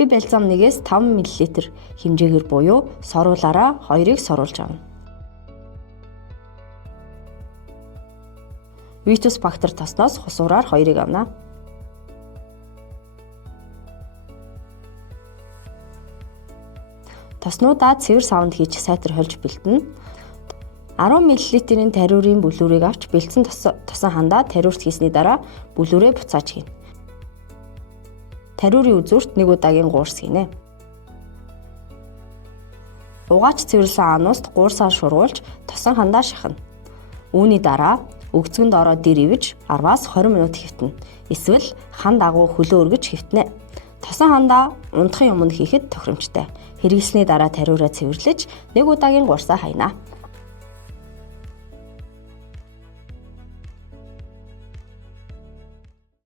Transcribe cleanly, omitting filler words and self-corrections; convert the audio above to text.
Би бальзам 1-5 мл хэмжээгээр буюу соруулаараа 2-ыг соруулж авна. Витус бактери тосноос хусуураар 2-ыг авна. Тоснуудаа цэвэр савнд хийж сайтар холж бэлтэнэ. 10 мл-ийн тариурын бүлүүрийг авч бэлдсэн тосон хандаа тариурт хийсний дараа бүлүүрээ буцааж хийнэ. Тариурын үзүүрт 1 удаагийн гуурс хийнэ. Угаач цэвэрлсэн анууст гуурсаар шургуулж тосон хандаа шахна. Үүний дараа өгцгөнд ороод дэр ивэж 10-аас 20 минут хэвтэнэ. Эсвэл хан дагуу хөлөө өргөж хэвтэнэ. Тосон хандаа унтахын өмнө хийхэд тохиромжтой. Хэрэглэсний дараа тариураа цэвэрлэж 1 удаагийн гуурсаа хайна.